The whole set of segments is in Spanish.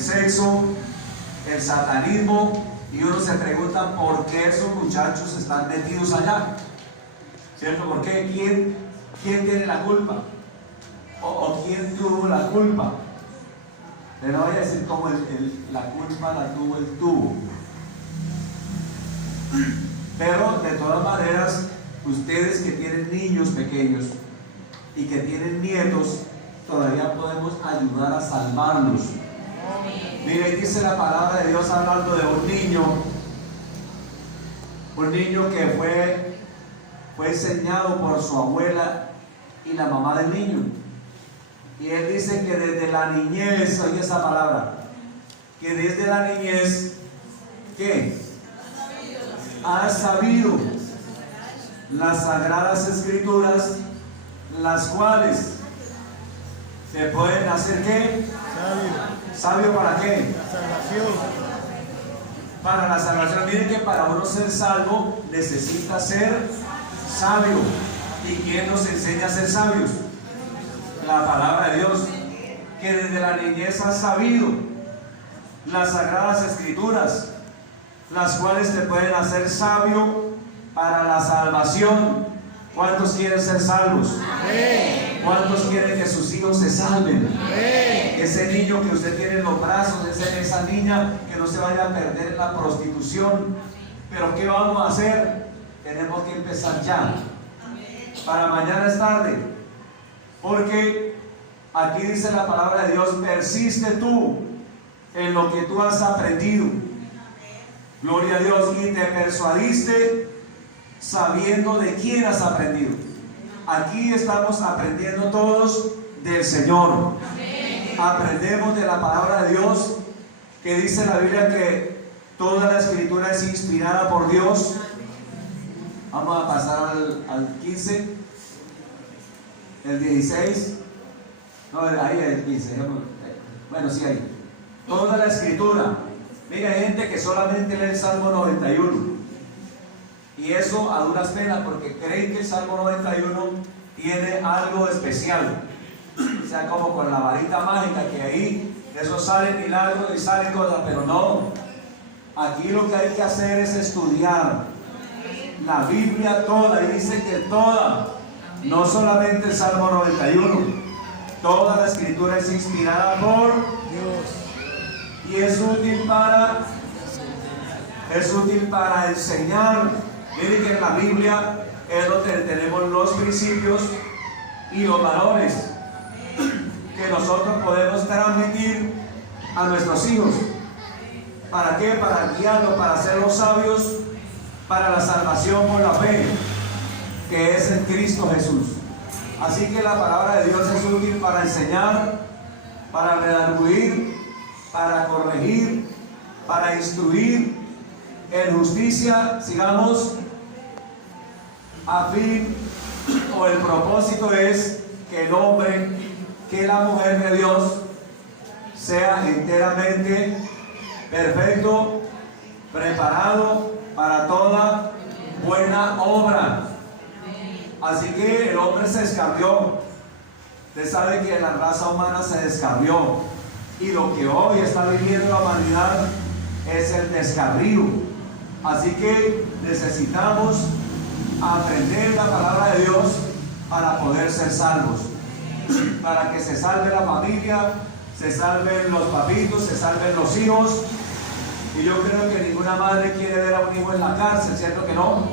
el sexo, el satanismo, y uno se pregunta por qué esos muchachos están metidos allá, ¿cierto? ¿Por qué? ¿Quién tiene la culpa? ¿O quién tuvo la culpa? Le voy a decir cómo la culpa la tuvo el tubo. Pero de todas maneras, ustedes que tienen niños pequeños y que tienen nietos, todavía podemos ayudar a salvarlos. Mire, dice la palabra de Dios hablando de un niño que fue enseñado por su abuela y la mamá del niño. Y él dice que desde la niñez, oye esa palabra, que desde la niñez, ¿qué? Ha sabido las sagradas escrituras, las cuales se pueden hacer ¿qué? ¿Sabio para qué? La salvación. Para la salvación. Miren que para uno ser salvo necesita ser sabio. ¿Y quién nos enseña a ser sabios? La palabra de Dios, que desde la niñez has sabido las sagradas escrituras, las cuales te pueden hacer sabio para la salvación. ¿Cuántos quieren ser salvos? Amén. ¿Cuántos quieren que sus hijos se salven? Amén. Ese niño que usted tiene en los brazos, esa niña que no se vaya a perder en la prostitución. Pero ¿qué vamos a hacer? Tenemos que empezar ya. Para mañana es tarde. Porque aquí dice la palabra de Dios: persiste tú en lo que tú has aprendido. Gloria a Dios. Y te persuadiste sabiendo de quién has aprendido. Aquí estamos aprendiendo todos del Señor. Aprendemos de la palabra de Dios, que dice la Biblia que toda la escritura es inspirada por Dios. Vamos a pasar al 15, el 16. No, ahí el 15. Bueno, sí, ahí. Toda la escritura. Mira, hay gente que solamente lee el Salmo 91. Y eso a duras penas, porque creen que el Salmo 91 tiene algo especial. O sea, como con la varita mágica, que ahí eso sale milagros y salen cosas, pero no. Aquí lo que hay que hacer es estudiar la Biblia toda, y dice que toda, no solamente el Salmo 91, toda la escritura es inspirada por Dios. Y es útil para enseñar. Miren que en la Biblia es donde tenemos los principios y los valores que nosotros podemos transmitir a nuestros hijos. ¿Para qué? Para guiarlos, para hacerlos sabios, para la salvación por la fe, que es en Cristo Jesús. Así que la palabra de Dios es útil para enseñar, para redarguir, para corregir, para instruir en justicia. Sigamos. A fin, o el propósito es que el hombre, que la mujer de Dios sea enteramente perfecto, preparado para toda buena obra. Así que el hombre se descarrió. Usted sabe que la raza humana se descarrió, y lo que hoy está viviendo la humanidad es el descarrío. Así que necesitamos aprender la palabra de Dios para poder ser salvos, para que se salve la familia, se salven los papitos, se salven los hijos. Y yo creo que ninguna madre quiere ver a un hijo en la cárcel, ¿cierto que no?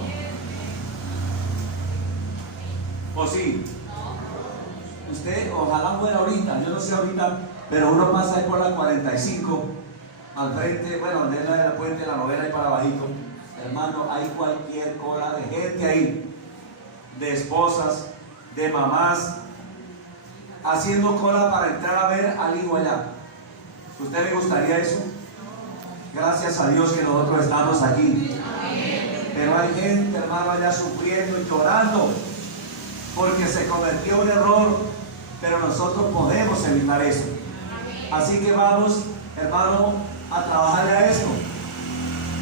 ¿O sí? Usted ojalá fuera ahorita, yo no sé ahorita, pero uno pasa ahí por la 45 al frente, bueno, donde es la puente de la novena y para abajito. Hermano, hay cualquier cola de gente ahí, de esposas, de mamás, haciendo cola para entrar a ver al hijo allá. ¿Usted le gustaría eso? Gracias a Dios que nosotros estamos aquí. Pero hay gente, hermano, allá sufriendo y llorando porque se cometió un error, pero nosotros podemos evitar eso. Así que vamos, hermano, a trabajar a esto.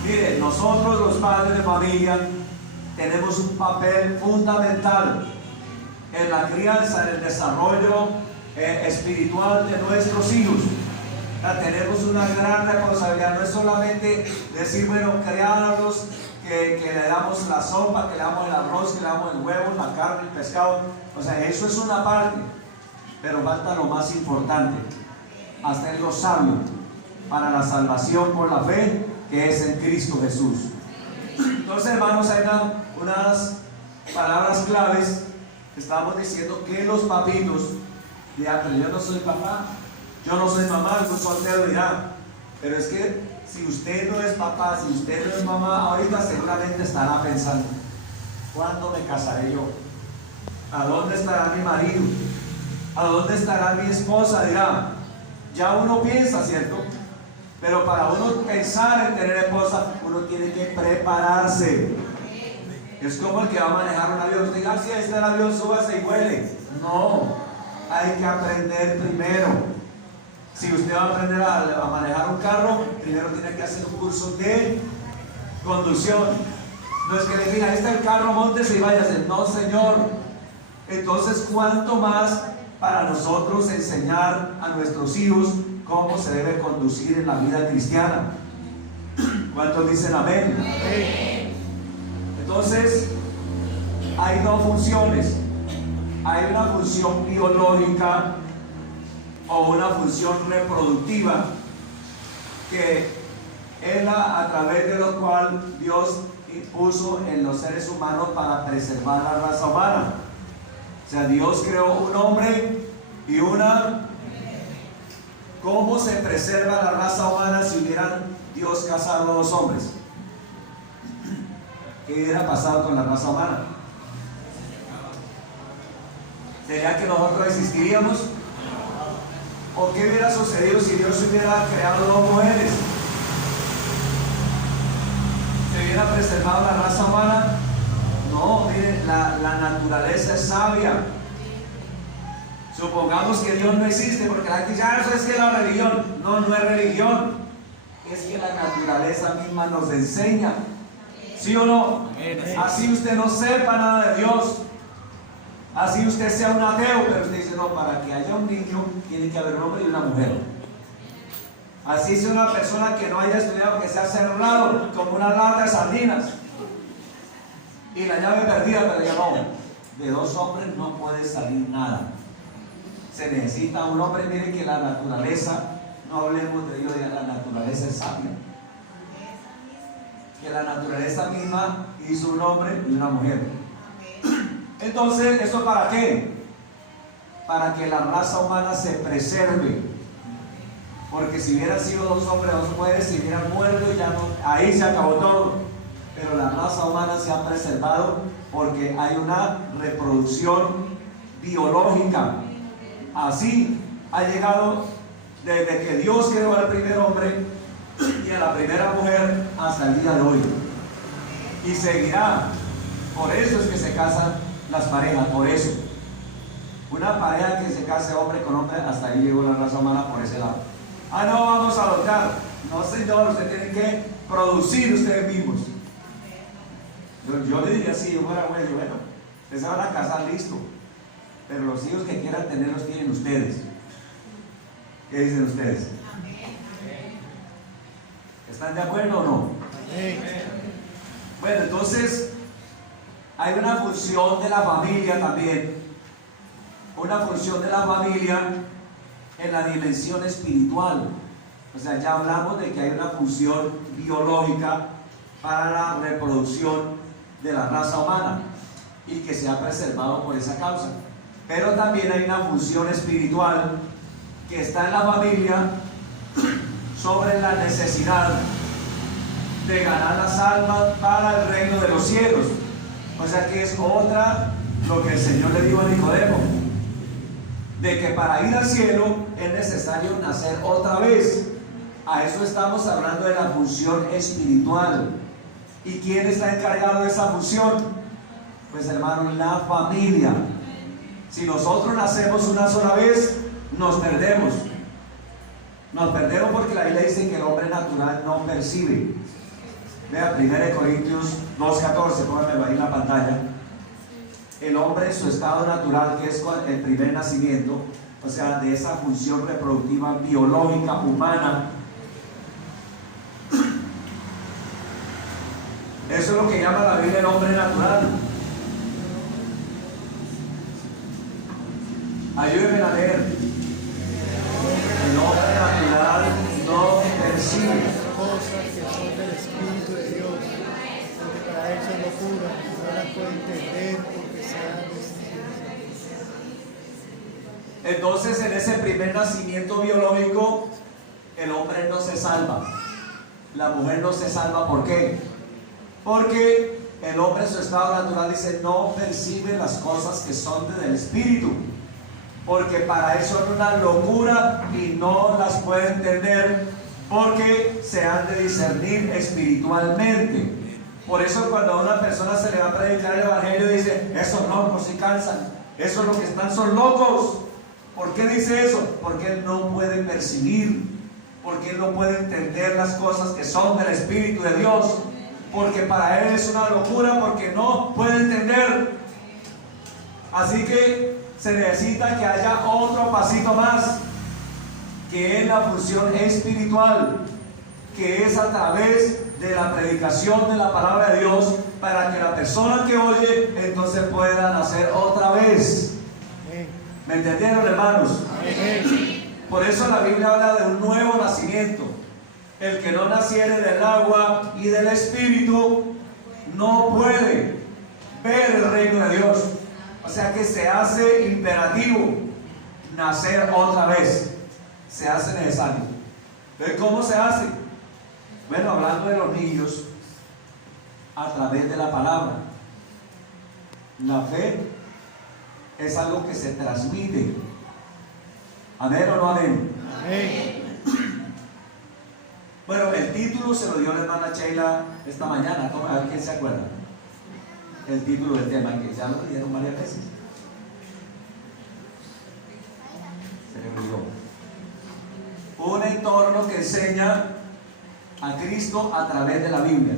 Mire, nosotros los padres de familia tenemos un papel fundamental en la crianza, en el desarrollo espiritual de nuestros hijos. Tenemos una gran responsabilidad. No es solamente decir, bueno, créanos que le damos la sopa, que le damos el arroz, que le damos el huevo, la carne, el pescado. O sea, eso es una parte. Pero falta lo más importante: hacerlos sabios para la salvación por la fe que es en Cristo Jesús. Entonces, hermanos, hay unas palabras claves. Estamos diciendo que los papitos dirán, pero yo no soy papá, yo no soy mamá. Algún soltero dirá, pero es que si usted no es papá, si usted no es mamá, ahorita seguramente estará pensando, ¿cuándo me casaré yo? ¿A dónde estará mi marido? ¿A dónde estará mi esposa? Dirá. Ya uno piensa, ¿cierto? Pero para uno pensar en tener esposa, uno tiene que prepararse. Es como el que va a manejar un avión. Usted diga, si este es el avión, súbase y vuele. No, hay que aprender primero. Si usted va a aprender a manejar un carro, primero tiene que hacer un curso de conducción. No es que le diga, este es el carro, móntese y váyase. No, señor. Entonces, ¿cuánto más para nosotros enseñar a nuestros hijos cómo se debe conducir en la vida cristiana? ¿Cuántos dicen amén? Amén. Entonces, hay dos funciones. Hay una función biológica o una función reproductiva, que es a través de lo cual Dios puso en los seres humanos para preservar la raza humana. O sea, Dios creó un hombre y una. ¿Cómo se preserva la raza humana si hubieran Dios casado a dos hombres? ¿Qué hubiera pasado con la raza humana? ¿Sería que nosotros existiríamos? ¿O qué hubiera sucedido si Dios hubiera creado dos mujeres? ¿Se hubiera preservado la raza humana? No, miren, la naturaleza es sabia. Supongamos que Dios no existe, porque la gente dice, eso es que es la religión. No, no es religión. Es que la naturaleza misma nos enseña. ¿Sí o no? Así usted no sepa nada de Dios, así usted sea un ateo, pero usted dice, no, para que haya un niño tiene que haber un hombre y una mujer. Así sea una persona que no haya estudiado, que sea cerrado como una lata de sardinas y la llave perdida, pero ya no, de dos hombres no puede salir nada. Se necesita un hombre. Mire que la naturaleza, no hablemos de ello, la naturaleza es sabia. Que la naturaleza misma hizo un hombre y una mujer. Entonces, ¿eso para qué? Para que la raza humana se preserve. Porque si hubieran sido dos hombres o dos mujeres, se hubieran muerto y ya no, ahí se acabó todo. Pero la raza humana se ha preservado porque hay una reproducción biológica. Así ha llegado desde que Dios creó al primer hombre y a la primera mujer hasta el día de hoy, y seguirá. Por eso es que se casan las parejas. Por eso una pareja que se case hombre con hombre, hasta ahí llegó la raza humana por ese lado. No vamos a adoptar. No, señor, usted tiene que producir ustedes mismos. Yo le diría, si yo fuera bueno, ustedes se van a casar, listo, pero los hijos que quieran tener los tienen ustedes. ¿Qué dicen ustedes? ¿Están de acuerdo o no? Bueno, entonces hay una función de la familia también. Una función de la familia en la dimensión espiritual. O sea, ya hablamos de que hay una función biológica para la reproducción de la raza humana y que se ha preservado por esa causa. Pero también hay una función espiritual que está en la familia sobre la necesidad de ganar las almas para el reino de los cielos. O sea que es otra, lo que el Señor le dijo a Nicodemo, de que para ir al cielo es necesario nacer otra vez. A eso estamos hablando de la función espiritual. ¿Y quién está encargado de esa función? Pues, hermano, la familia. Si nosotros nacemos una sola vez, nos perdemos. Nos perdemos porque la Biblia dice que el hombre natural no percibe. Vea 1 Corintios 2:14, pónganmelo ahí en la pantalla. El hombre en su estado natural, que es el primer nacimiento, o sea, de esa función reproductiva biológica humana. Eso es lo que llama la Biblia el hombre natural. Ayúdenme a leer. El hombre natural no percibe cosas que son del Espíritu de Dios, porque para él son locura, no las puede entender porque sean distintas. Entonces, en ese primer nacimiento biológico, el hombre no se salva. La mujer no se salva. ¿Por qué? Porque el hombre en su estado natural dice, no percibe las cosas que son del Espíritu, porque para él son una locura y no las puede entender, porque se han de discernir espiritualmente. Por eso cuando a una persona se le va a predicar el evangelio, dice, esos locos se cansan, esos los que están son locos. ¿Por qué dice eso? Porque él no puede percibir, porque él no puede entender las cosas que son del Espíritu de Dios, porque para él es una locura, porque no puede entender. Así que se necesita que haya otro pasito más, que es la función espiritual, que es a través de la predicación de la palabra de Dios, para que la persona que oye entonces pueda nacer otra vez. ¿Me entendieron, hermanos? Por eso la Biblia habla de un nuevo nacimiento. El que no naciere del agua y del Espíritu no puede ver el reino de Dios. O sea que se hace imperativo nacer otra vez. Se hace necesario. ¿Pero cómo se hace? Bueno, hablando de los niños, a través de la palabra. La fe es algo que se transmite. ¿Amén o no amén? Amén. Bueno, el título se lo dio la hermana Sheila esta mañana. A ver quién se acuerda. El título del tema, que ya lo dieron varias veces. Se le olvidó. Un entorno que enseña a Cristo a través de la Biblia.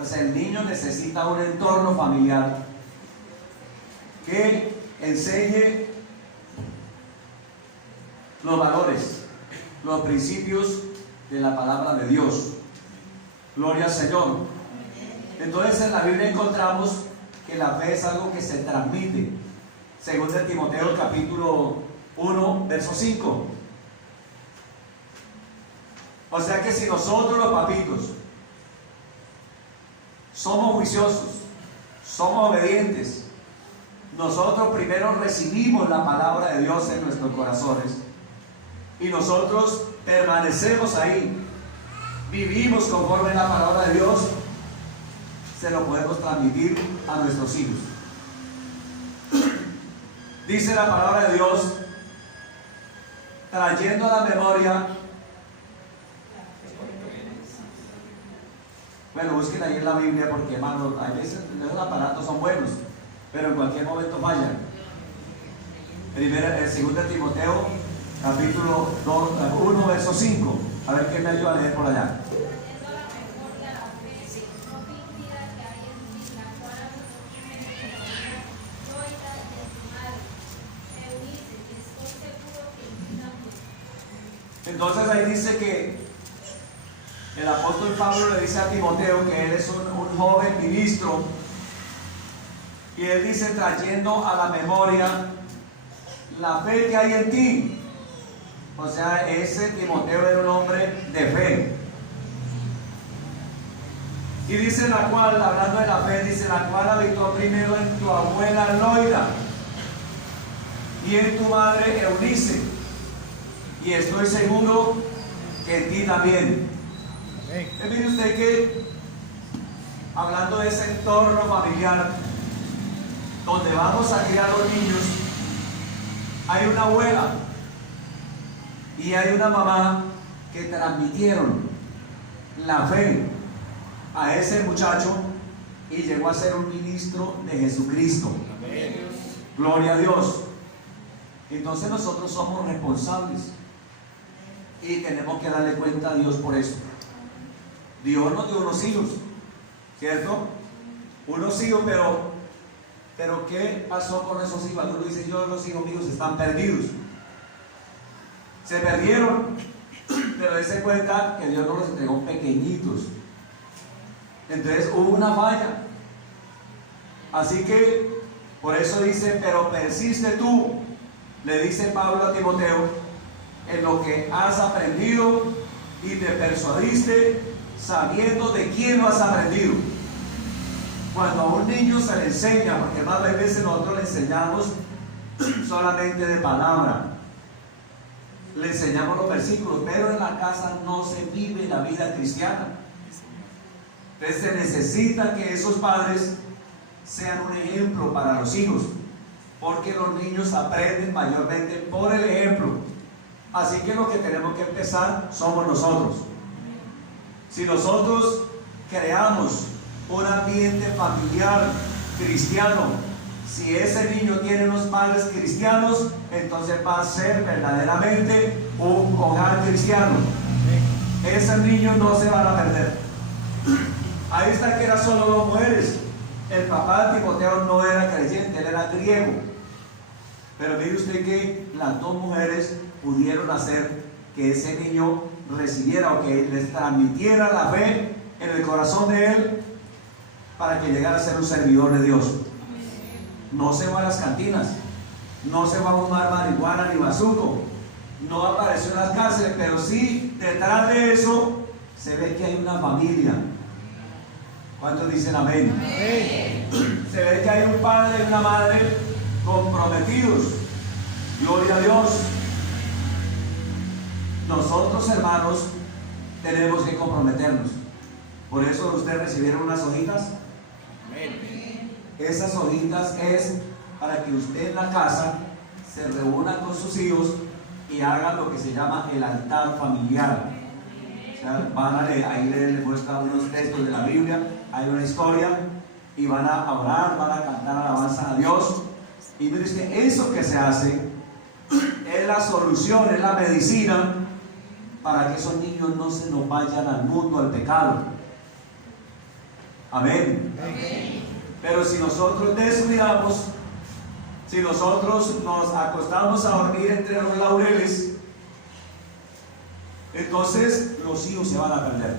O sea, el niño necesita un entorno familiar que enseñe los valores, los principios de la palabra de Dios. Gloria al Señor. Entonces en la Biblia encontramos que la fe es algo que se transmite. Según de Timoteo capítulo 1 verso 5. O sea que si nosotros los papitos somos juiciosos, somos obedientes, nosotros primero recibimos la palabra de Dios en nuestros corazones y nosotros permanecemos ahí, vivimos conforme a la palabra de Dios, se lo podemos transmitir a nuestros hijos. Dice la palabra de Dios, trayendo a la memoria. Bueno, busquen ahí en la Biblia, porque hermano, a veces los aparatos son buenos, pero en cualquier momento fallan. El segundo de Timoteo, capítulo 1, verso 5. A ver quién me ayuda a leer por allá. Entonces ahí dice que el apóstol Pablo le dice a Timoteo que él es un joven ministro, y él dice, trayendo a la memoria la fe que hay en ti. O sea, ese Timoteo era un hombre de fe. Y dice la cual, hablando de la fe, dice la cual habitó primero en tu abuela Loida y en tu madre Eunice, y estoy seguro que en ti también. Mire usted que, hablando de ese entorno familiar donde vamos a criar los niños, hay una abuela y hay una mamá que transmitieron la fe a ese muchacho y llegó a ser un ministro de Jesucristo. Amén. Gloria a Dios. Entonces nosotros somos responsables y tenemos que darle cuenta a Dios por eso. Dios nos dio unos hijos, ¿cierto? Unos hijos, pero ¿qué pasó con esos hijos? Algunos dicen, yo los hijos míos están perdidos. se perdieron, pero dése cuenta que Dios nos los entregó pequeñitos. Entonces hubo una falla. Así que por eso dice, pero persiste tú, le dice Pablo a Timoteo, en lo que has aprendido y te persuadiste sabiendo de quién lo has aprendido. Cuando a un niño se le enseña, porque más veces nosotros le enseñamos solamente de palabra, le enseñamos los versículos, pero en la casa no se vive la vida cristiana. Entonces se necesita que esos padres sean un ejemplo para los hijos, porque los niños aprenden mayormente por el ejemplo. Así que lo que tenemos que empezar somos nosotros. Si nosotros creamos un ambiente familiar cristiano, si ese niño tiene unos padres cristianos, entonces va a ser verdaderamente un hogar cristiano. Ese niño no se van a perder. Ahí está que era solo 2 mujeres. El papá de Timoteo no era creyente, él era griego. Pero mire usted que las 2 mujeres pudieron hacer que ese niño recibiera o que les transmitiera la fe en el corazón de él para que llegara a ser un servidor de Dios. No se va a las cantinas, no se va a fumar marihuana ni bazuco, no apareció en las cárceles, pero sí detrás de eso se ve que hay una familia. ¿Cuántos dicen amén? Amén. Se ve que hay un padre y una madre comprometidos. Gloria a Dios. Nosotros, hermanos, tenemos que comprometernos. Por eso ustedes recibieron unas hojitas. Amén. Esas hojitas es para que usted en la casa se reúna con sus hijos y haga lo que se llama el altar familiar. O sea, van a leer, ahí les muestra unos textos de la Biblia, hay una historia y van a orar, van a cantar alabanza a Dios. Y mire usted, eso que se hace es la solución, es la medicina para que esos niños no se nos vayan al mundo, al pecado. Amén. Amén. Pero si nosotros descuidamos, si nosotros nos acostamos a dormir entre los laureles, entonces los hijos se van a perder.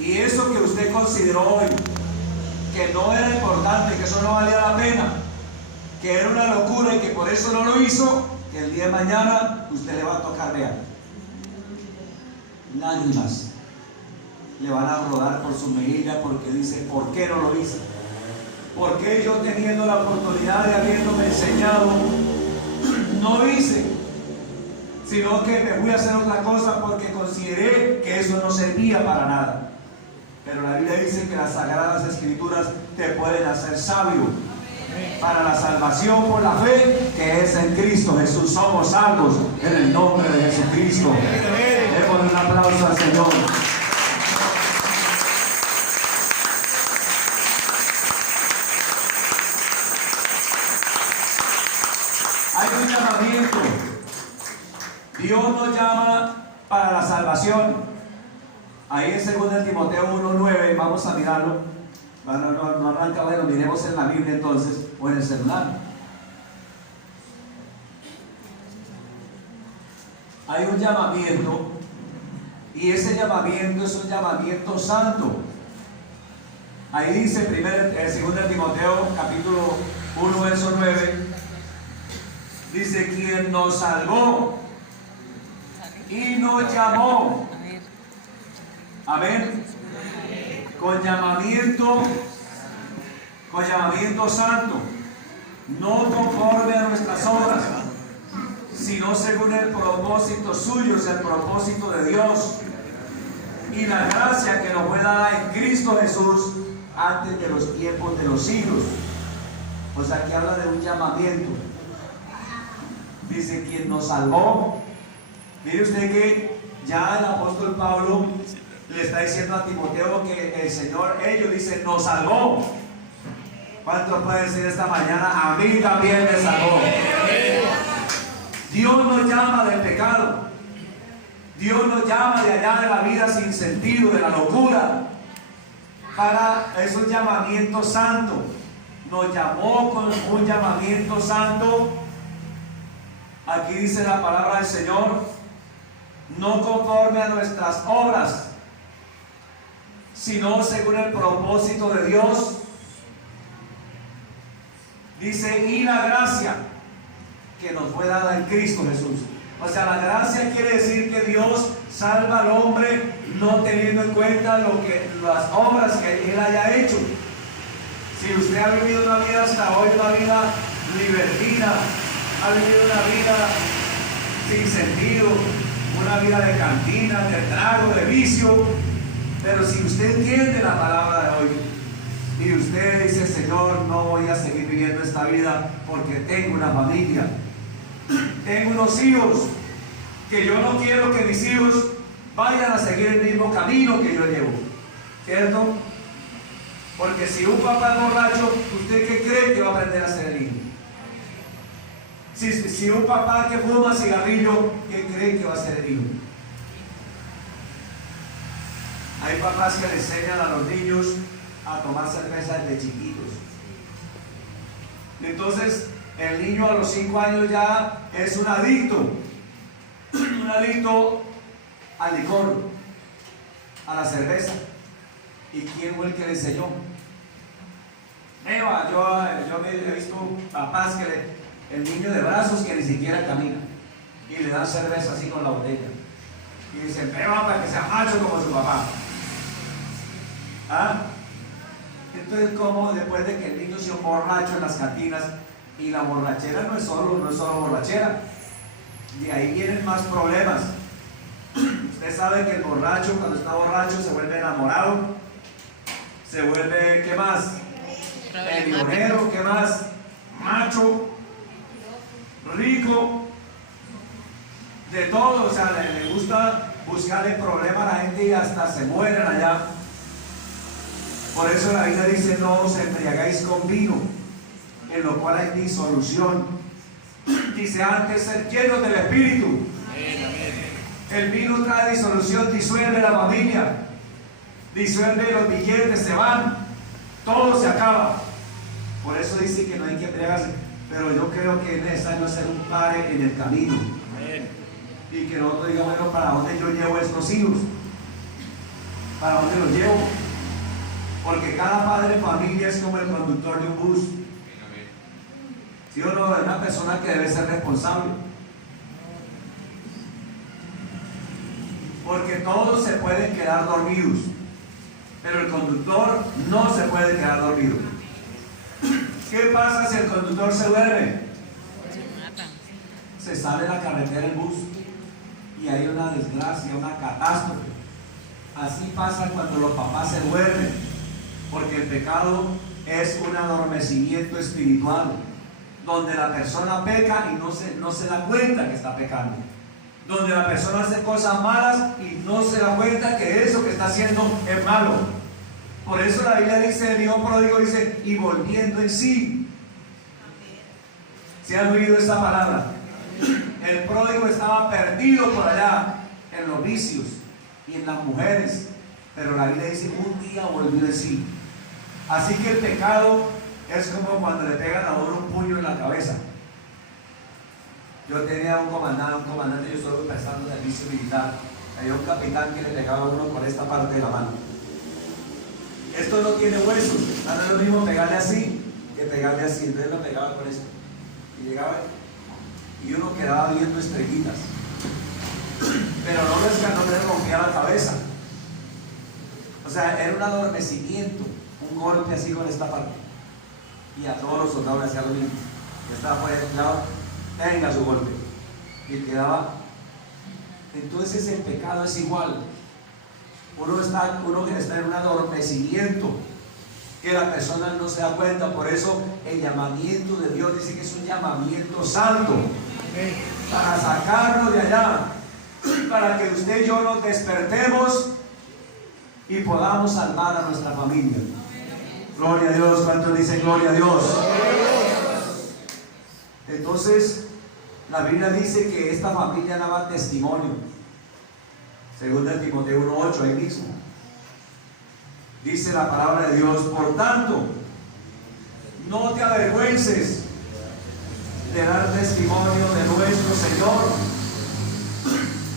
Y eso que usted consideró hoy, que no era importante, que eso no valía la pena, que era una locura y que por eso no lo hizo, que el día de mañana usted le va a tocar, vean, lágrimas le van a rodar por su mejilla porque dice, ¿por qué no lo hice? ¿Por qué yo teniendo la oportunidad de habiéndome enseñado no hice? Sino que me fui a hacer otra cosa porque consideré que eso no servía para nada. Pero la Biblia dice que las Sagradas Escrituras te pueden hacer sabio para la salvación por la fe que es en Cristo Jesús. Somos salvos en el nombre de Jesucristo. Démosle un aplauso al Señor. Hay un llamamiento. Dios nos llama para la salvación. Ahí en 2 Timoteo 1:9, vamos a mirarlo. Bueno, no arranca, bueno, miremos en la Biblia entonces, o en el celular. Hay un llamamiento, y ese llamamiento es un llamamiento santo. Ahí dice 2 Timoteo capítulo 1, verso 9, dice, quien nos salvó y nos llamó. Amén. Con llamamiento santo, no conforme a nuestras obras, sino según el propósito suyo, es el propósito de Dios y la gracia que nos fue dada en Cristo Jesús antes de los tiempos de los siglos. O sea, que habla de un llamamiento. Dice, quien nos salvó. Mire usted que ya el apóstol Pablo le está diciendo a Timoteo que el Señor, ellos dicen, nos salvó. ¿Cuántos pueden decir esta mañana? A mí también me salvó. Dios nos llama del pecado. Dios nos llama de allá de la vida sin sentido, de la locura, para esos llamamientos santos. Nos llamó con un llamamiento santo Aquí dice la palabra del Señor, no conforme a nuestras obras, sino según el propósito de Dios. Dice, y la gracia que nos fue dada en Cristo Jesús. O sea, la gracia quiere decir que Dios salva al hombre no teniendo en cuenta las obras que Él haya hecho. Si usted ha vivido una vida hasta hoy, una vida libertina, ha vivido una vida sin sentido, una vida de cantina, de trago, de vicio, pero si usted entiende la palabra de hoy y usted dice, Señor, no voy a seguir viviendo esta vida porque tengo una familia, tengo unos hijos, que yo no quiero que mis hijos vayan a seguir el mismo camino que yo llevo, ¿cierto? Porque si un papá es borracho, ¿usted qué cree que va a aprender a ser el hijo? Si un papá que fuma cigarrillo, ¿qué cree que va a ser el hijo? Hay papás que le enseñan a los niños a tomar cerveza desde chiquitos. Entonces, el niño a los 5 años ya es un adicto al licor, a la cerveza. ¿Y quién fue el que le enseñó? Yo he visto papás que el niño de brazos que ni siquiera camina y le dan cerveza así con la botella y dicen, beba para que sea macho como su papá. ¿Ah? Entonces, ¿cómo después de que el niño sea un borracho en las cantinas? Y la borrachera no es solo borrachera, de ahí vienen más problemas. Usted sabe que el borracho, cuando está borracho, se vuelve enamorado, se vuelve, ¿qué más? Peleonero, ¿qué más? Macho, rico, de todo, o sea, le gusta buscarle problemas a la gente y hasta se mueren allá. Por eso la Biblia dice, no os embriagáis con vino, en lo cual hay disolución. Dice, antes ser llenos del Espíritu. El vino trae disolución, disuelve la familia, disuelve los billetes, se van, todo se acaba. Por eso dice que no hay que embriagarse. Pero yo creo que es necesario ser un padre en el camino. Y que nosotros digamos, bueno, ¿para dónde yo llevo a estos hijos? ¿Para dónde los llevo? Porque cada padre de familia es como el conductor de un bus. ¿Sí o no? Es una persona que debe ser responsable. Porque todos se pueden quedar dormidos, pero el conductor no se puede quedar dormido. ¿Qué pasa si el conductor se duerme? Se sale de la carretera el bus y hay una desgracia, una catástrofe. Así pasa cuando los papás se duermen, porque el pecado es un adormecimiento espiritual, donde la persona peca y no se da cuenta que está pecando, donde la persona hace cosas malas y no se da cuenta que eso que está haciendo es malo. Por eso la Biblia dice, el hijo pródigo dice, y volviendo en sí. ¿Se han oído esta palabra? El pródigo estaba perdido por allá en los vicios y en las mujeres, pero la Biblia dice, un día volvió en sí. Así que el pecado es como cuando le pegan a uno un puño en la cabeza. Yo tenía un comandante, yo estuve prestando servicio militar. Había un capitán que le pegaba a uno por esta parte de la mano. Esto no tiene huesos, no es lo mismo pegarle así que pegarle así. Entonces lo pegaba con esto. Y llegaba y uno quedaba viendo estrellitas. Pero no le rompía la cabeza. O sea, era un adormecimiento, un golpe así con esta parte. Y a todos los soldados le hacía lo mismo. Y estaba por el lado, venga su golpe. Y quedaba. Entonces el pecado es igual. Uno que está en un adormecimiento que la persona no se da cuenta. Por eso el llamamiento de Dios dice que es un llamamiento santo, para sacarnos de allá, para que usted y yo nos despertemos y podamos salvar a nuestra familia. Gloria a Dios. ¿Cuántos dicen gloria a Dios? Entonces la Biblia dice que esta familia daba testimonio. Según el Timoteo 1:8, ahí mismo dice la palabra de Dios, por tanto, no te avergüences de dar testimonio de nuestro Señor.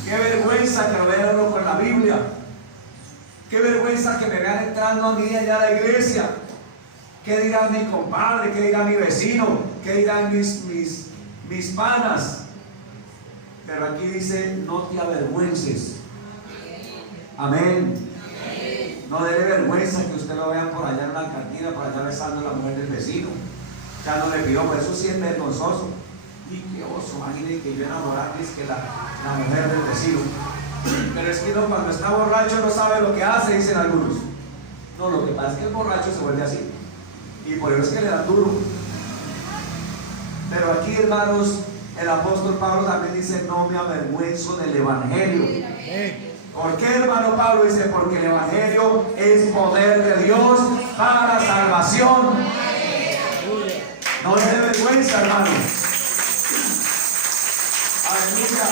Qué vergüenza que lo vean uno con la Biblia. Qué vergüenza que me vean entrando a mí allá a la iglesia. ¿Qué dirá mi compadre? ¿Qué dirá mi vecino? ¿Qué dirán mis panas? Pero aquí dice, no te avergüences. Amén. No dé vergüenza que usted lo vean por allá en una cantina, por allá besando a la mujer del vecino. Ya no le pidió, por eso sí es vergonzoso. Y qué oso, imagínense que yo enamorarme es que la mujer del vecino. Pero es que no, cuando está borracho no sabe lo que hace, dicen algunos. No, lo que pasa es que el borracho se vuelve así. Y por eso es que le dan duro. Pero aquí, hermanos, el apóstol Pablo también dice, no me avergüenzo del evangelio. ¿Por qué, hermano Pablo? Dice, porque el evangelio es poder de Dios para salvación. No le dé vergüenza, hermano. Aleluya.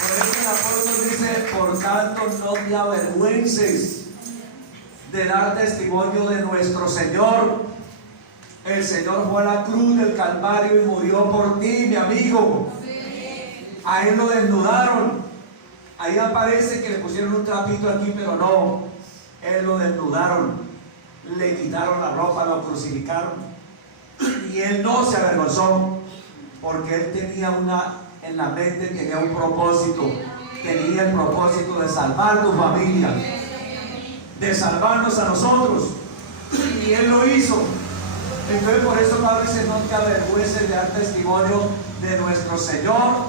Por eso el apóstol dice, por tanto no te avergüences de dar testimonio de nuestro Señor. El Señor fue a la cruz del Calvario y murió por ti, mi amigo. A él lo desnudaron. Ahí aparece que le pusieron un trapito aquí, pero no. Él lo desnudaron. Le quitaron la ropa, lo crucificaron. Y él no se avergonzó, porque él tenía en la mente, tenía un propósito. Tenía el propósito de salvar tu familia, de salvarnos a nosotros. Y él lo hizo. Entonces por eso Pablo dice, no te avergüences de dar testimonio de nuestro Señor,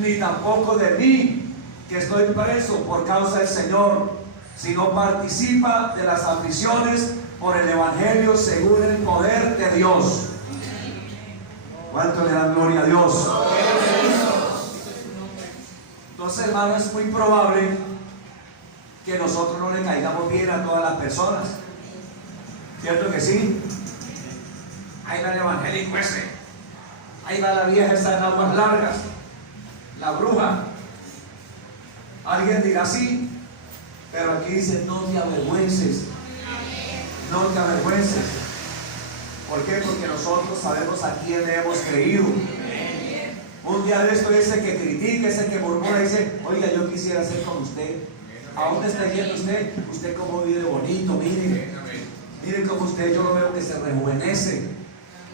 ni tampoco de mí, que estoy preso por causa del Señor, sino participa de las aflicciones por el evangelio según el poder de Dios. ¿Cuánto le dan gloria a Dios? Entonces, hermano, es muy probable que nosotros no le caigamos bien a todas las personas. ¿Cierto que sí? Ahí va el evangélico ese. Ahí va la vieja esa en aguas largas. La bruja. Alguien dirá sí. Pero aquí dice, no te avergüences. No te avergüences. ¿Por qué? Porque nosotros sabemos a quién hemos creído. Un día de esto, ese que critica, ese que murmura, dice, oiga, yo quisiera ser como usted. ¿A dónde está yendo usted? Usted cómo vive bonito, mire. Mire cómo usted, yo lo veo que se rejuvenece.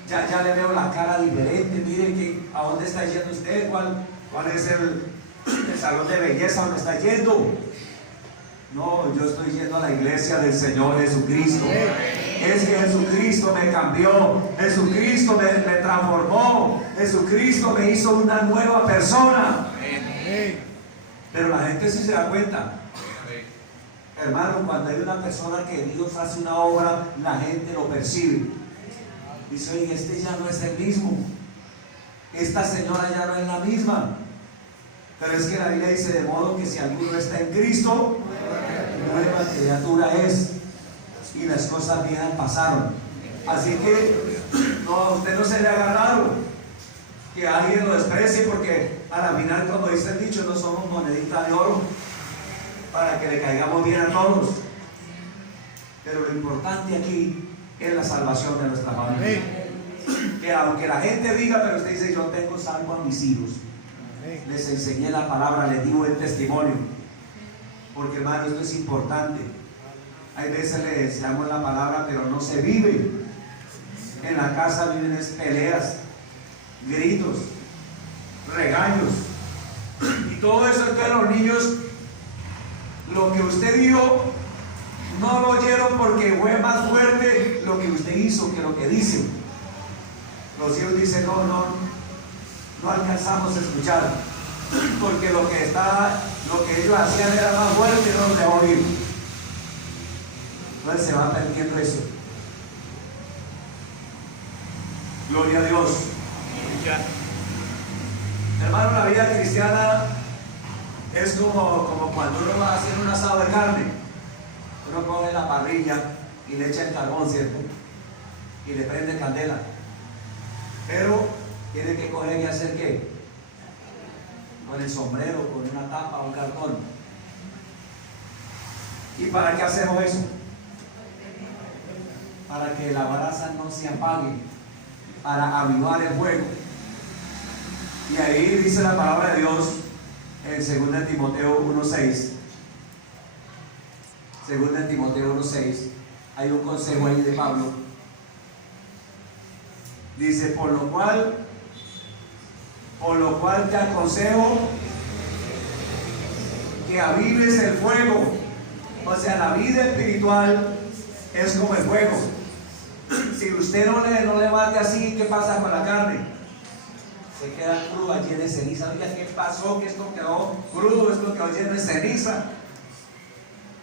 Ya le veo la cara diferente. Mire a dónde está yendo usted. ¿Cuál es el salón de belleza donde está yendo? No, yo estoy yendo a la iglesia del Señor Jesucristo. Es que Jesucristo me cambió, Jesucristo me transformó, Jesucristo me hizo una nueva persona. Pero la gente sí se da cuenta. Hermano, cuando hay una persona que Dios hace una obra, la gente lo percibe. Dice, oye, este ya no es el mismo. Esta señora ya no es la misma. Pero es que la Biblia dice, de modo que si alguno está en Cristo, nueva criatura es. Y las cosas viejas pasaron. Así que no, a usted no se le ha agarrado que alguien lo desprecie, porque a la final, como dice el dicho, no somos monedita de oro para que le caigamos bien a todos. Pero lo importante aquí es la salvación de nuestra familia. Que aunque la gente diga, pero usted dice, yo tengo salvo a mis hijos, les enseñé la palabra, les di el testimonio. Porque, hermano, esto es importante. Hay veces le deseamos la palabra, pero no se vive. En la casa viven peleas, gritos, regaños. Y todo eso, entonces los niños, lo que usted dijo, no lo oyeron porque fue más fuerte lo que usted hizo que lo que dicen. Los hijos dicen, no alcanzamos a escuchar, porque lo que ellos hacían era más fuerte, no se oír. Entonces se va perdiendo eso. Gloria a Dios. Hermano, la vida cristiana es como cuando uno va a hacer un asado de carne. Uno coge la parrilla y le echa el carbón, ¿cierto? Y le prende candela. Pero tiene que coger y hacer ¿qué? Con el sombrero, con una tapa, un cartón. ¿Y para qué hacemos eso? para que la brasa no se apague, para avivar el fuego. Y ahí dice la palabra de Dios en 2 Timoteo 1:6. 2 Timoteo 1:6. Hay un consejo ahí de Pablo. Dice, por lo cual te aconsejo que avives el fuego. O sea, la vida espiritual es como el fuego. Si usted no le bate así, ¿qué pasa con la carne? Se queda cruda, llena de ceniza. Oiga, ¿qué pasó? Que esto quedó crudo, esto quedó lleno de ceniza.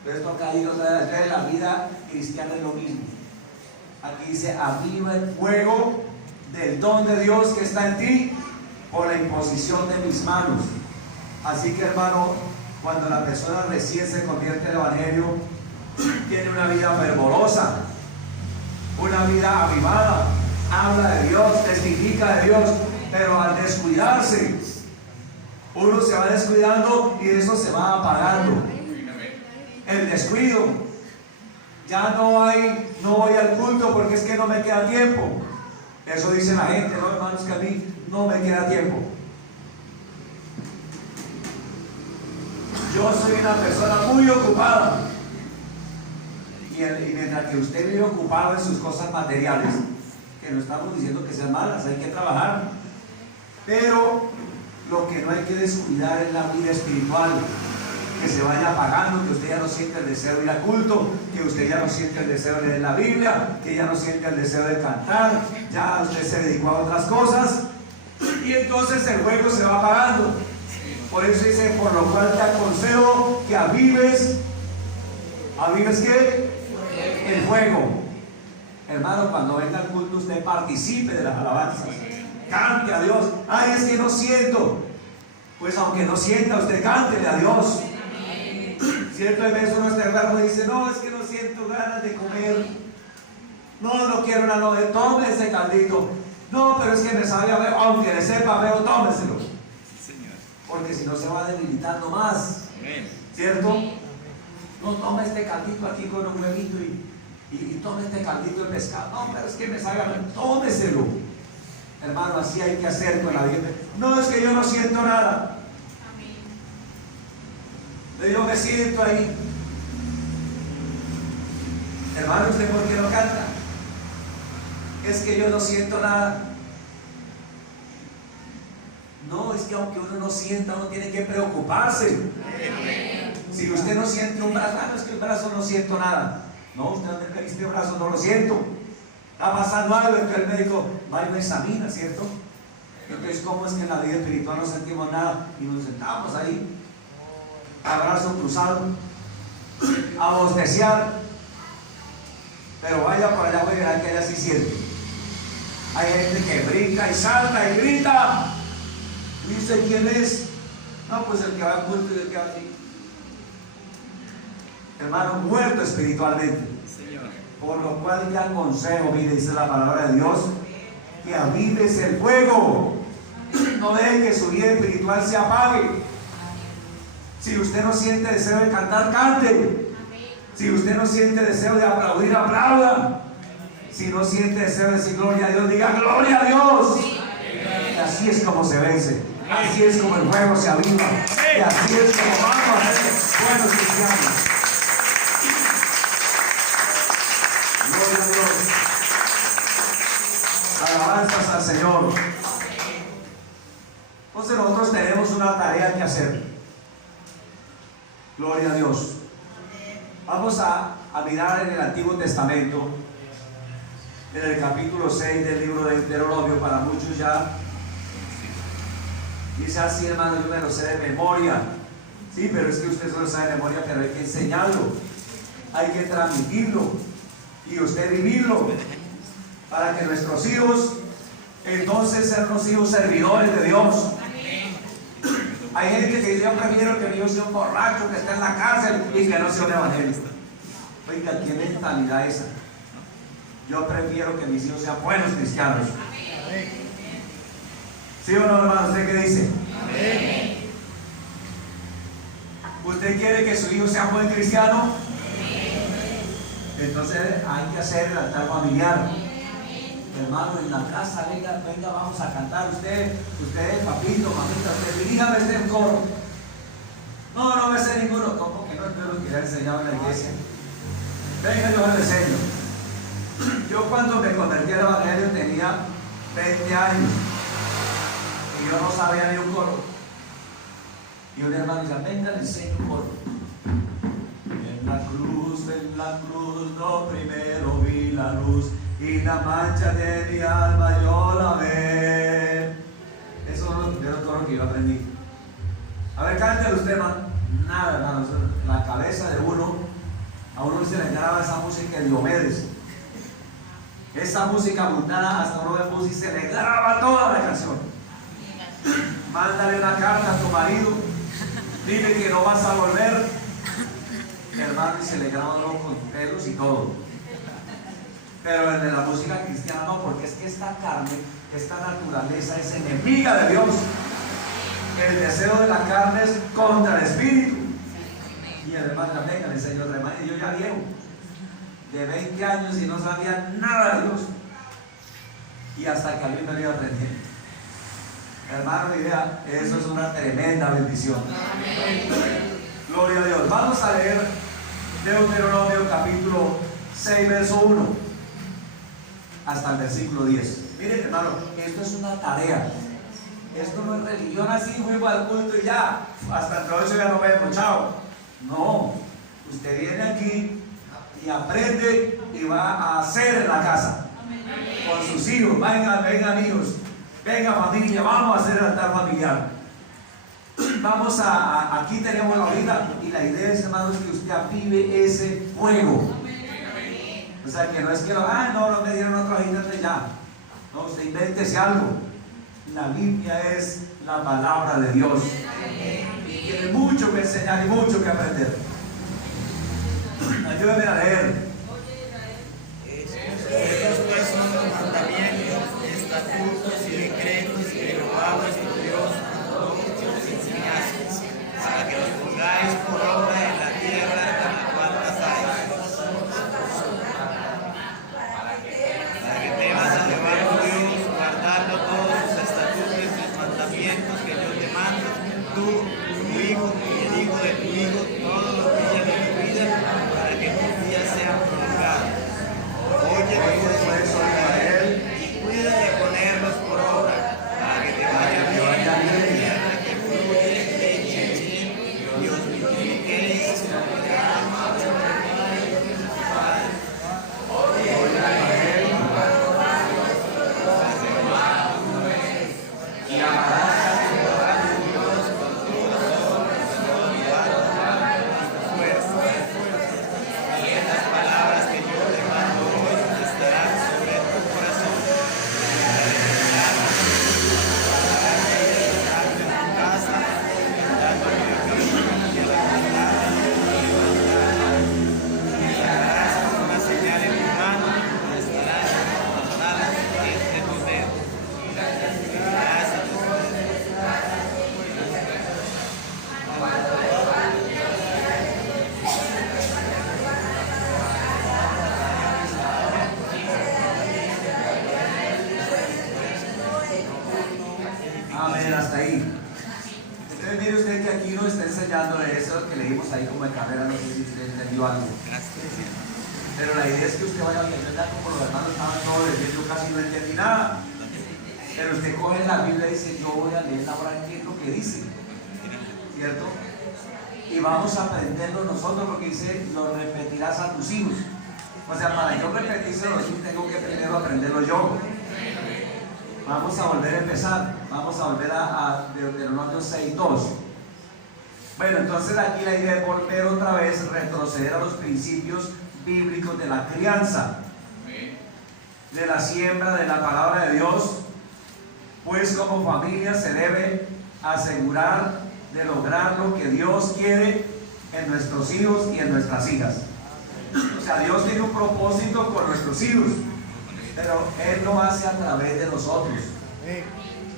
Pero esto acá digo, la vida cristiana es lo mismo. Aquí dice, aviva el fuego del don de Dios que está en ti por la imposición de mis manos. Así que, hermano, cuando la persona recién se convierte en el Evangelio, tiene una vida fervorosa, una vida avivada, habla de Dios, testifica de Dios, pero al descuidarse, uno se va descuidando y eso se va apagando. El descuido, ya no voy al culto porque es que no me queda tiempo. Eso dice la gente, no, hermanos, que a mí no me queda tiempo. Yo soy una persona muy ocupada. Y mientras que usted vive ocupado en sus cosas materiales, que no estamos diciendo que sean malas, hay que trabajar, pero lo que no hay que descuidar es la vida espiritual, que se vaya apagando, que usted ya no siente el deseo de ir al culto, que usted ya no siente el deseo de leer la Biblia, que ya no siente el deseo de cantar, ya usted se dedicó a otras cosas y entonces el fuego se va apagando. Por eso dice, por lo cual te aconsejo que avives ¿qué? El fuego. Hermano, cuando venga al culto usted participe de las alabanzas, cante a Dios. Ay, es que no siento. Pues aunque no sienta, usted cántele a Dios. Cierto, de vez uno está enfermo y dice, no, es que no siento ganas de comer, no quiero una noche, tome ese caldito. No, pero es que me sabe a ver, aunque le sepa feo, tómeselo. Porque si no se va debilitando más. ¿Cierto? No, toma este caldito aquí con un huevito y tome este caldito de pescado. No, pero es que me sabe a ver, tómeselo. Hermano, así hay que hacer con la vida. No, es que yo no siento nada. Yo me siento ahí. Hermano, ¿usted por qué no canta? Es que yo no siento nada. No, es que aunque uno no sienta, uno tiene que preocuparse. Si usted no siente un brazo, no es que el brazo no siento nada. No, usted no este brazo no lo siento. Está pasando algo, entonces el médico va y lo examina, ¿cierto? Entonces, ¿cómo es que en la vida espiritual no sentimos nada y nos sentamos ahí, a brazo cruzado, a bosteciar? Pero vaya por allá, voy a ver que allá sí siente. Hay gente que brinca y salta y grita. ¿Dice quién es? No, pues el que va al culto y el que va aquí. Hermano, muerto espiritualmente. Por lo cual te aconsejo, mire, dice la palabra de Dios, que avives el fuego. No deje que su vida espiritual se apague. Si usted no siente deseo de cantar, cante. Si usted no siente deseo de aplaudir, aplauda. Si no siente deseo de decir gloria a Dios, diga gloria a Dios. Y así es como se vence. Así es como el fuego se aviva. Y así es como vamos a ser buenos cristianos. Gloria a Dios. Alabanzas al Señor. Entonces nosotros tenemos una tarea que hacer. Gloria a Dios. Vamos a mirar en el Antiguo Testamento, en el capítulo 6 del libro de Deuteronomio. Para muchos ya dice así, hermano, yo me lo sé de memoria. Sí, pero es que usted solo sabe de memoria, pero hay que enseñarlo, hay que transmitirlo y usted vivirlo para que nuestros hijos entonces sean los hijos servidores de Dios. Hay gente que dice, yo prefiero que mi hijo sea un borracho que esté en la cárcel y que no sea un evangelista. Oiga, ¿qué mentalidad es esa? Yo prefiero que mis hijos sean buenos cristianos. ¿Sí o no, hermano? ¿Usted qué dice? Amén. ¿Usted quiere que su hijo sea buen cristiano? Entonces hay que hacer el altar familiar. Hermano, en la casa, venga, vamos a cantar. Usted, papito, mamita, usted, dígame este coro. No me sé ninguno. ¿Cómo que no? Yo lo que le he enseñado en la iglesia. Venga, yo le enseño. Yo cuando me convertí al evangelio tenía 20 años y yo no sabía ni un coro. Y un hermano dice, venga, le enseño un coro. En la cruz, no primero vi la luz y la mancha de mi alma yo la ve. Esos son los primeros coros que yo aprendí. A ver, cántelo usted, hermano. Nada, hermano, la cabeza de uno, a uno se le graba esa música de Diomedes. Esa música mundana, hasta uno de música se le graba toda la canción. Mándale una carta a tu marido, dile que no vas a volver, hermano, y se le graba uno con pelos y todo. Pero el de la música cristiana no, porque es que esta carne, esta naturaleza es enemiga de Dios. El deseo de la carne es contra el espíritu. Y el hermano, venga, el Señor, hermano, y yo ya viejo, de 20 años y no sabía nada de Dios. Y hasta que a mí me lo iba aprendiendo. Hermano, idea, eso es una tremenda bendición. Gloria a Dios. Vamos a leer Deuteronomio capítulo 6, verso 1 hasta el versículo 10. Miren, hermano, esto es una tarea. Esto no es religión así, fuimos al culto y ya, hasta el 8 ya no vemos, chao. No, usted viene aquí y aprende y va a hacer en la casa con sus hijos. Vengan hijos, venga familia, vamos a hacer el altar familiar. Aquí tenemos la vida y la idea es, hermanos, que usted avive ese fuego. O sea, que no es que no me dieron otro agitante ya. No, usted invéntese algo. La Biblia es la palabra de Dios. Tiene mucho que enseñar y mucho que aprender. Ayúdame a leer. Estos pues son los mandamientos, estatutos y decretos que Jehová vuestro Dios mandó que os enseñaseis, para que los pongáis por obra en la tierra en la cual pasáis. Para que temas a Jehová tu Dios, guardando todos sus estatutos y sus mandamientos que yo te mando, tú, tu hijo y el hijo de tu hijo, todos los días de tu vida, para que tus días sean prolongados. Oye, pues, Israel, y cuida de ponerlos por obra, para que te vaya bien en la tierra que fluye leche y miel, y os multipliquéis sobre la noche de Padre y de tu Padre. Oye, Israel, y amarás a Jehová tu Dios con todas tus obras, con toda tu alma y tu fuerza. Y estas palabras que yo te mando hoy estarán sobre tu corazón. En tu casa, dando a mi camino y a la ventana y harás una señal en tu mano y estarás cortadas entre tus dedos. Y harás a tus Amén, hasta ahí. Entonces mire usted que aquí nos está enseñando eso que leímos ahí como de carrera, no sé si usted entendió algo. Pero la idea es que usted vaya viendo ya como los hermanos estaban todos leyendo, yo casi no entendí nada. Pero usted coge la Biblia y dice, yo voy a leer ahora qué es lo que dice. ¿Cierto? Y vamos a aprenderlo nosotros porque dice, lo repetirás a tus hijos. O sea, para yo repetírselo a los hijos tengo que primero aprenderlo yo. Vamos a volver a empezar. Vamos a volver a Deuteronomio 6:2. Bueno, entonces aquí la idea es volver otra vez, retroceder a los principios bíblicos de la crianza, de la siembra de la palabra de Dios. Pues como familia se debe asegurar de lograr lo que Dios quiere en nuestros hijos y en nuestras hijas. O sea, Dios tiene un propósito con nuestros hijos, pero Él lo hace a través de nosotros.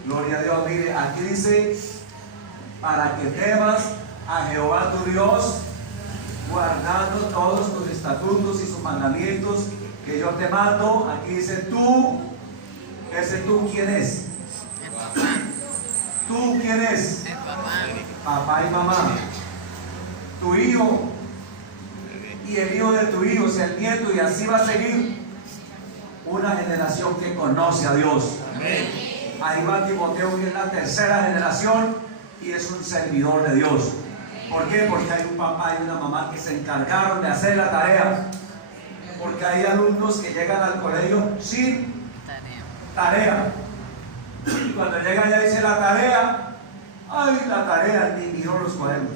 Gloria a Dios. Mire, aquí dice, para que temas a Jehová tu Dios, guardando todos tus estatutos y sus mandamientos que yo te mando. Aquí dice tú. Ese tú, ¿quién es? ¿Tú quién es? Papá y mamá. Tu hijo y el hijo de tu hijo, o sea, el nieto, y así va a seguir una generación que conoce a Dios. Ahí va Timoteo, que es la tercera generación y es un servidor de Dios. ¿Por qué? Porque hay un papá y una mamá que se encargaron de hacer la tarea. Porque hay alumnos que llegan al colegio sin tarea. Cuando llegan ya dice la tarea, ay, la tarea, ni miró los cuadernos.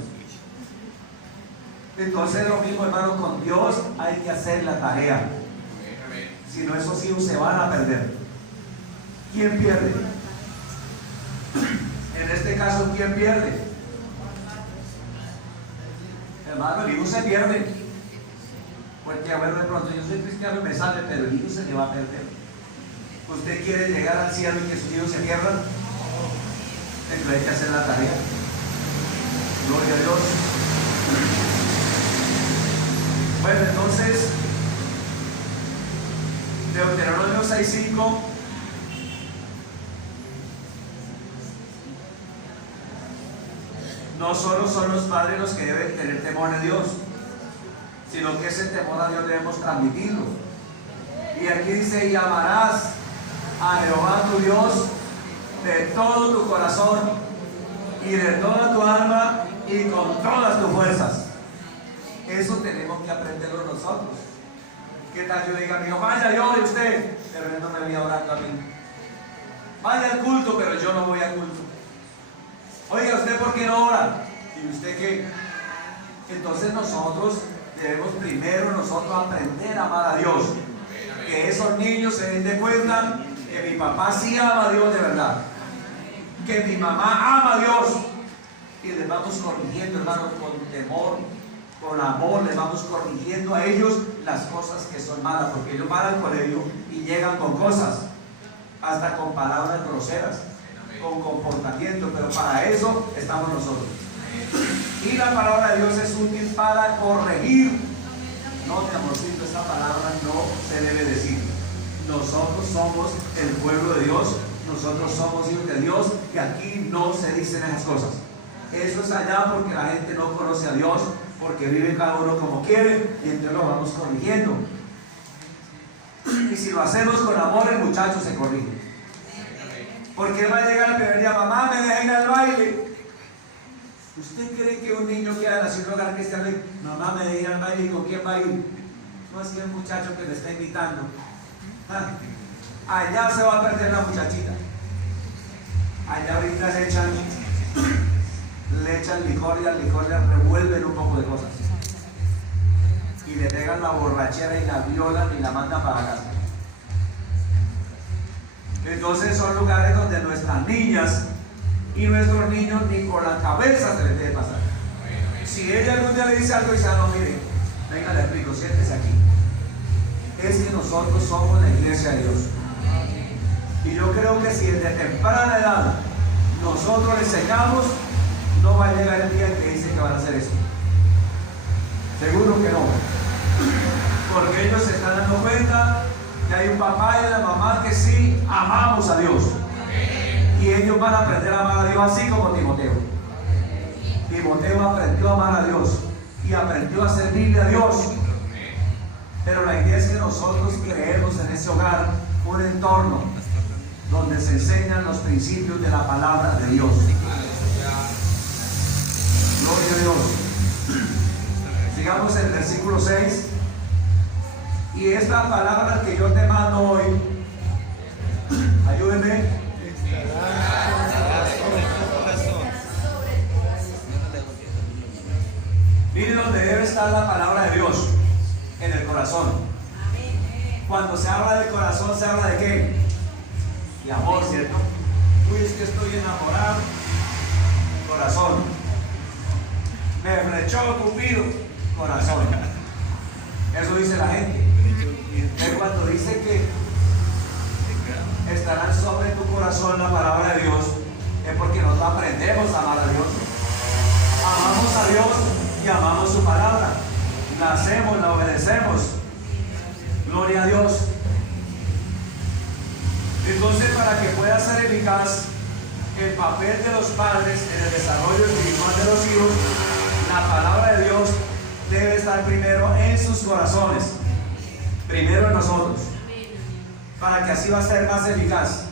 Entonces lo mismo, hermano, con Dios hay que hacer la tarea. Si no, esos hijos se van a perder. ¿Quién pierde? En este caso, ¿quién pierde? Hermano, el hijo se pierde. Porque, bueno, de pronto yo soy cristiano y me sale, pero el hijo se le va a perder. ¿Usted quiere llegar al cielo y que sus hijos se pierdan? Entonces hay que hacer la tarea. Gloria a Dios. Bueno, entonces, Deuteronomio 6:5. No solo son los padres los que deben tener temor de Dios, sino que ese temor a Dios debemos transmitirlo. Y aquí dice: y amarás a Jehová tu Dios de todo tu corazón y de toda tu alma y con todas tus fuerzas. Eso tenemos que aprenderlo nosotros. ¿Qué tal yo diga a mi hijo, vaya y ore usted, pero él no me voy orando a mí? Vaya al culto, pero yo no voy al culto. Oiga, ¿usted por qué no ora? ¿Y usted qué? Entonces nosotros debemos primero nosotros aprender a amar a Dios. Que esos niños se den de cuenta que mi papá sí ama a Dios de verdad. Que mi mamá ama a Dios. Y les vamos corrigiendo, hermanos, con temor, con amor, les vamos corrigiendo a ellos las cosas que son malas. Porque ellos van al colegio y llegan con cosas, hasta con palabras groseras, con comportamiento, pero para eso estamos nosotros. Y la palabra de Dios es útil para corregir. No, mi amorcito, esta palabra no se debe decir. Nosotros somos el pueblo de Dios, nosotros somos hijos de Dios, y aquí no se dicen esas cosas. Eso es allá porque la gente no conoce a Dios, porque vive cada uno como quiere, y entonces lo vamos corrigiendo. Y si lo hacemos con amor, el muchacho se corrige. Porque va a llegar el primer día, mamá, me deja ir al baile. ¿Usted cree que un niño que haya nacido en un hogar cristiano, mamá, me deja ir al baile, y con quién va a ir? No, es que el muchacho que le está invitando. Allá se va a perder la muchachita. Allá ahorita le echan licor, y al licor le revuelven un poco de cosas. Y le pegan la borrachera y la violan y la mandan para casa. Entonces son lugares donde nuestras niñas y nuestros niños ni por la cabeza se les debe pasar. Si ella algún día le dice algo y dice, no, mire, venga, le explico, siéntese aquí. Es que nosotros somos la iglesia de Dios. Y yo creo que si desde temprana edad nosotros le enseñamos, no va a llegar el día en que dicen que van a hacer eso. Seguro que no. Porque ellos se están dando cuenta que hay un papá y una mamá que sí amamos a Dios. Y ellos van a aprender a amar a Dios así como Timoteo. Timoteo aprendió a amar a Dios y aprendió a servirle a Dios. Pero la idea es que nosotros creemos en ese hogar un entorno donde se enseñan los principios de la palabra de Dios. Gloria a Dios. Sigamos en el versículo 6. Y esta palabra que yo te mando hoy, ayúdenme. Miren donde debe estar la palabra de Dios, en el corazón. Cuando se habla del corazón, ¿se habla de qué? De amor, ¿cierto? Uy, es que estoy enamorado. Corazón. Me flechó Cupido. Corazón. Eso dice la gente. Es cuando dice que estarán sobre tu corazón la palabra de Dios, es porque nosotros aprendemos a amar a Dios. Amamos a Dios y amamos su palabra. la hacemos, la obedecemos. Gloria a Dios. Entonces, para que pueda ser eficaz el papel de los padres en el desarrollo espiritual de los hijos, la palabra de Dios debe estar primero en sus corazones, primero en nosotros, para que así va a ser más eficaz,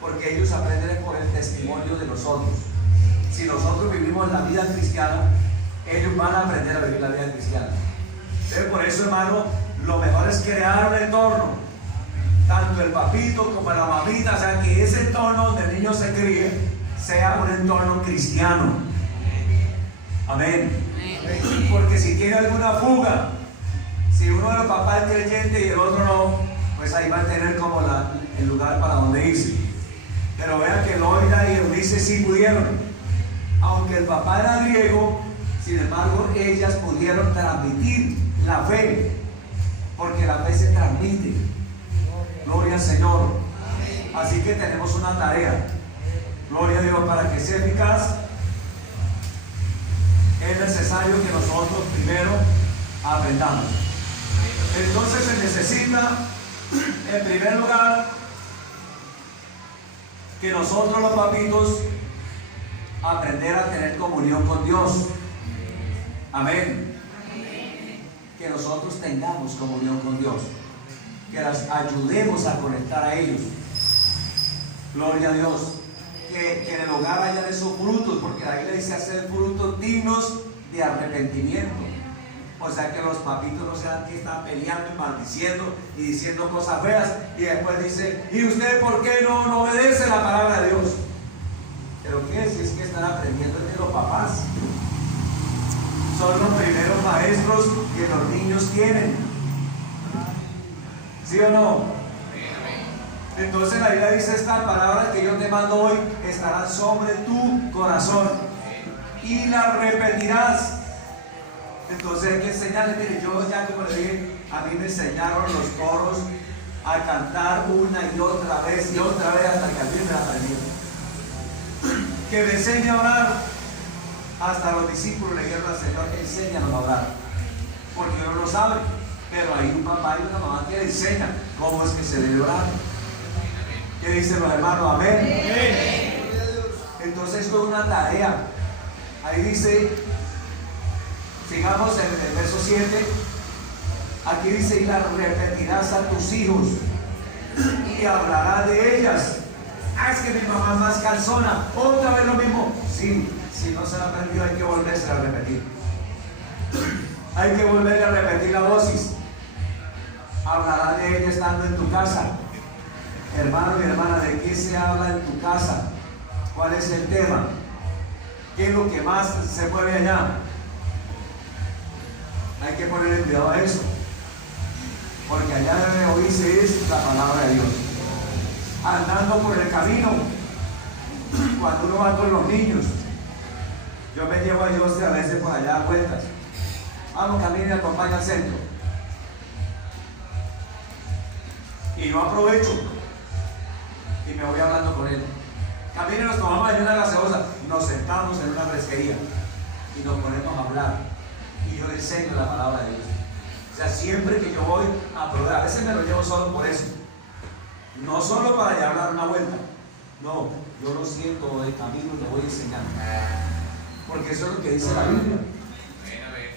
porque ellos aprenden por el testimonio de nosotros. Si nosotros vivimos la vida cristiana, ellos van a aprender a vivir la vida cristiana. Entonces, por eso, hermano, lo mejor es crear un entorno, tanto el papito como la mamita, o sea, que ese entorno donde el niño se críe sea un entorno cristiano. Amén. Porque si tiene alguna fuga, si uno de los papás es creyente y el otro no, pues ahí va a tener como el lugar para donde irse. Pero vean que Loida y Eunice sí pudieron. Aunque el papá era griego, sin embargo, ellas pudieron transmitir la fe, porque la fe se transmite. Gloria al Señor. Así que tenemos una tarea. Gloria a Dios. Para que sea eficaz, es necesario que nosotros primero aprendamos. Entonces se necesita, en primer lugar, que nosotros los papitos aprender a tener comunión con Dios. Amén. Que nosotros tengamos comunión con Dios, que las ayudemos a conectar a ellos. Gloria a Dios. Que en el hogar hayan esos frutos, porque la Biblia dice hacer frutos dignos de arrepentimiento. O sea, que los papitos no sean que están peleando y maldiciendo y diciendo cosas feas, y después dice: ¿y usted por qué no obedece la palabra de Dios? Pero ¿qué es? Es que están aprendiendo de los papás. Son los primeros maestros que los niños tienen. ¿Sí o no? Entonces la Biblia dice: esta palabra que yo te mando hoy estará sobre tu corazón y la repetirás. Entonces hay que enseñarle. Mire, yo ya, como le dije, a mí me enseñaron los coros a cantar una y otra vez hasta que a mí me la aprendí. Que me enseñe a orar. Hasta los discípulos le dijeron al Señor: enséñanos a orar, porque uno no sabe, pero hay un papá y una mamá que le enseñan cómo es que se debe orar. ¿Qué dicen los hermanos? Amén. Amén. Entonces esto es una tarea. Ahí dice, sigamos en el verso 7. Aquí dice: y la repetirás a tus hijos y hablarás de ellas. Ah, es que mi mamá es más calzona. Otra vez lo mismo. Sí, si no se la aprendió, hay que volverse a repetir. Hay que volver a repetir la dosis. Hablarás de ella estando en tu casa. Hermano y hermana, ¿de qué se habla en tu casa? ¿Cuál es el tema? ¿Qué es lo que más se mueve allá? Hay que ponerle cuidado a eso, porque allá debe oírse es la palabra de Dios. Andando por el camino, cuando uno va con los niños, yo me llevo a José a veces por allá a cuentas. Vamos, camino y acompaña al centro. Y yo aprovecho y me voy hablando con él. Camino, nos tomamos allá una gaseosa, nos sentamos en una fresquería y nos ponemos a hablar. Y yo le enseño la palabra de Dios. O sea, siempre que yo voy a probar, a veces me lo llevo solo por eso. No solo para llevar una vuelta. No, yo lo siento de camino y le voy enseñando. Porque eso es lo que dice la Biblia.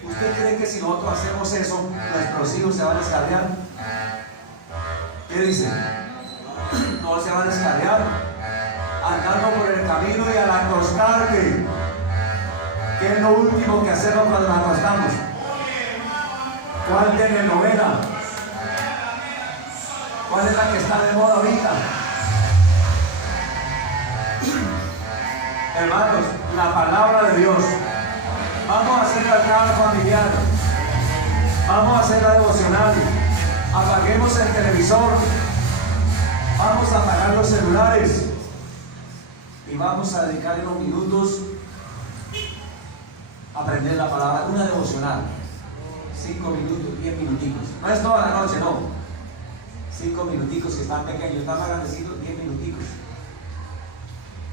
¿Usted cree que si nosotros hacemos eso, nuestros hijos se van a escarrear? ¿Qué dice? No se van a escarrear. Andando por el camino y al acostarte. ¿Qué es lo último que hacemos cuando nos acostamos? ¿Cuál telenovela? ¿Cuál es la que está de moda ahorita? Hermanos, la palabra de Dios. Vamos a hacer la altar familiar. Vamos a hacer la devocional. Apaguemos el televisor. Vamos a apagar los celulares. Y vamos a dedicarle unos minutos a aprender la palabra. Una devocional. 5 minutos, 10 minuticos. No es toda la noche, no. 5 minuticos, que están pequeños, están más grandecitos, 10 minuticos.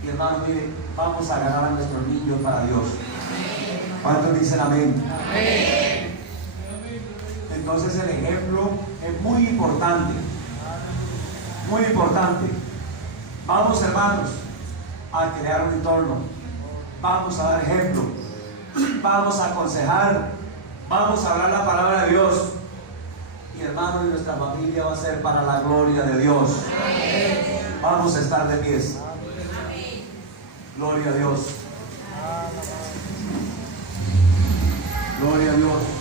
Y hermano, mire, vamos a ganar a nuestros niños para Dios. ¿Cuántos dicen amén? Amén. Entonces el ejemplo es muy importante. Muy importante. Vamos, hermanos, a crear un entorno. Vamos a dar ejemplo. Vamos a aconsejar. Vamos a hablar la palabra de Dios. Y hermanos, nuestra familia va a ser para la gloria de Dios. Vamos a estar de pies. Gloria a Dios. Gloria a Dios.